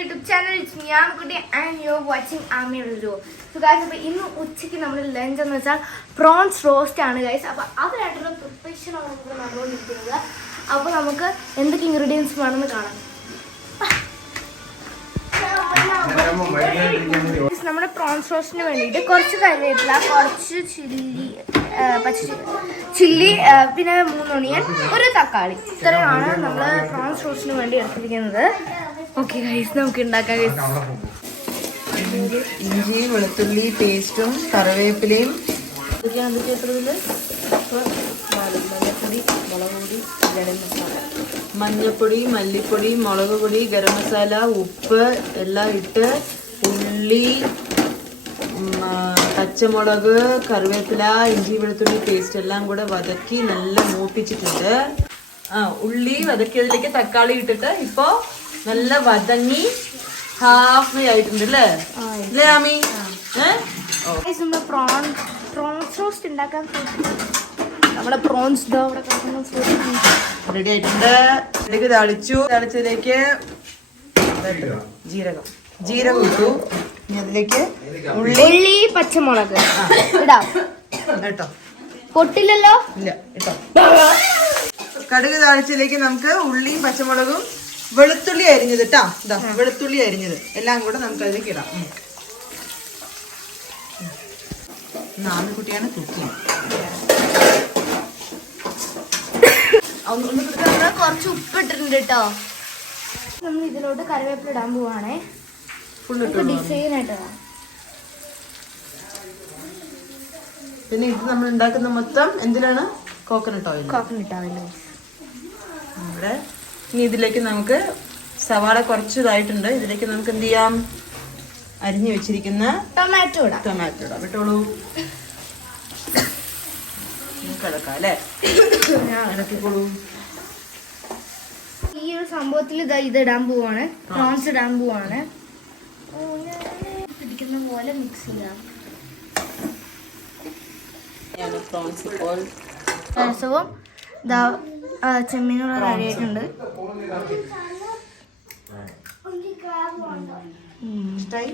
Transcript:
YouTube channel. It's me, Amkuti, and you're watching Ami Video. So guys, ഇന്ന് ഉച്ചയ്ക്ക് നമ്മൾ lunch എന്ന് വെച്ചാൽ പ്രോൺസ് റോസ്റ്റ് ആണ് ഗൈസ്. അപ്പോൾ അതിനായിട്ടുള്ള പ്രിപ്പറേഷൻ ആണ് നമ്മൾ നടന്നുകൊണ്ടിരിക്കുന്നത്. അപ്പോൾ നമുക്ക് എന്തൊക്കെ ഇൻഗ്രീഡിയൻസ് വേണമെന്ന് കാണാം. നമ്മുടെ പ്രോൺസ് റോസ്റ്റിന് വേണ്ടിയിട്ട് കുറച്ച് കറിവേപ്പില, കുറച്ച് ചില്ലി, പിന്നെ 3 ഒണിയൻ, ഒരു തക്കാളി, ഇത്രയാണ് നമ്മൾ പ്രോൺസ് റോസ്റ്റിന് വേണ്ടി എടുത്തിരിക്കുന്നത്. ഓക്കെ ഗൈസ്, നമുക്ക് ഉണ്ടാക്കാം ഗൈസ്. ഇഞ്ചി വെളുത്തുള്ളി പേസ്റ്റും കറിവേപ്പിലയും മഞ്ഞപ്പൊടി മല്ലിപ്പൊടി മുളക് പൊടി ഗരം മസാല ഉപ്പ് എല്ലാം ഇട്ട് ഉള്ളി പച്ചമുളക് കറിവേപ്പില ഇഞ്ചി വെളുത്തുള്ളി പേസ്റ്റ് എല്ലാം കൂടെ വതക്കി നല്ല മൂപ്പിച്ചിട്ടുണ്ട്. ഉള്ളി വതക്കിയതിലേക്ക് തക്കാളി ഇട്ടിട്ട് ഇപ്പൊ നല്ല വതങ്ങി ഹാഫ് ആയിട്ടുണ്ട് അല്ലേ ആമി? പ്രോൺസ് റോസ്റ്റ് ഉണ്ടാക്കാൻ നമ്മുടെ പ്രോൺസ് റെഡി ആയിട്ടുണ്ട്. ഇതിലേക്ക് താളിച്ചതിലേക്ക് ജീരകം ഇട്ടു. ഇനി അതിലേക്ക് ഉള്ളി പച്ചമുളക് ഇടാം കേട്ടോ. പൊട്ടില്ലല്ലോ? ഇല്ല ഇട്ടോ. കടുക് താളിച്ചതിലേക്ക് നമുക്ക് ഉള്ളിയും പച്ചമുളകും വെളുത്തുള്ളി അരിഞ്ഞത് ഇട്ടാ. ഇതാ വെളുത്തുള്ളി അരിഞ്ഞത് എല്ലാം കൂടെ നമുക്ക് അതിലേക്ക് ഇടാം. നാലുകുട്ടിയാണ് കുക്കിങ്. കുറച്ച് ഉപ്പ് ഇട്ടിട്ടുണ്ട് കേട്ടോ. നമ്മൾ ഇതിലോട്ട് കറിവേപ്പില ഇടാൻ പോവാണേ. ഡിസൈൻ ആയിട്ട്. പിന്നെ ഇത് നമ്മൾ ഉണ്ടാക്കുന്ന മൊത്തം എന്തിനാണ്? Coconut oil. നമ്മുടെ ഇനി ഇതിലേക്ക് നമുക്ക് സവാള കുറച്ചതായിട്ടുണ്ട്. ഇതിലേക്ക് നമുക്ക് എന്ത് ചെയ്യാം? അരിഞ്ഞു വെച്ചിരിക്കുന്ന ടൊമാറ്റോ ഇടാം. വിട്ടോളൂ. കിടക്കാം അല്ലേ? ഇറക്കിക്കോളൂ. ഈ ഒരു സംഭവത്തിൽ ഇത് ഇടാൻ പോവാണ്. പ്രോൺസ് ഇടാൻ പോവാണ്. പിടിക്കുന്ന പോലെ മിക്സ് ചെയ്യാം. ദിവസവും ചെമ്മീനുള്ള റെഡി ആയിട്ടുണ്ട്. ഇഷ്ടായി?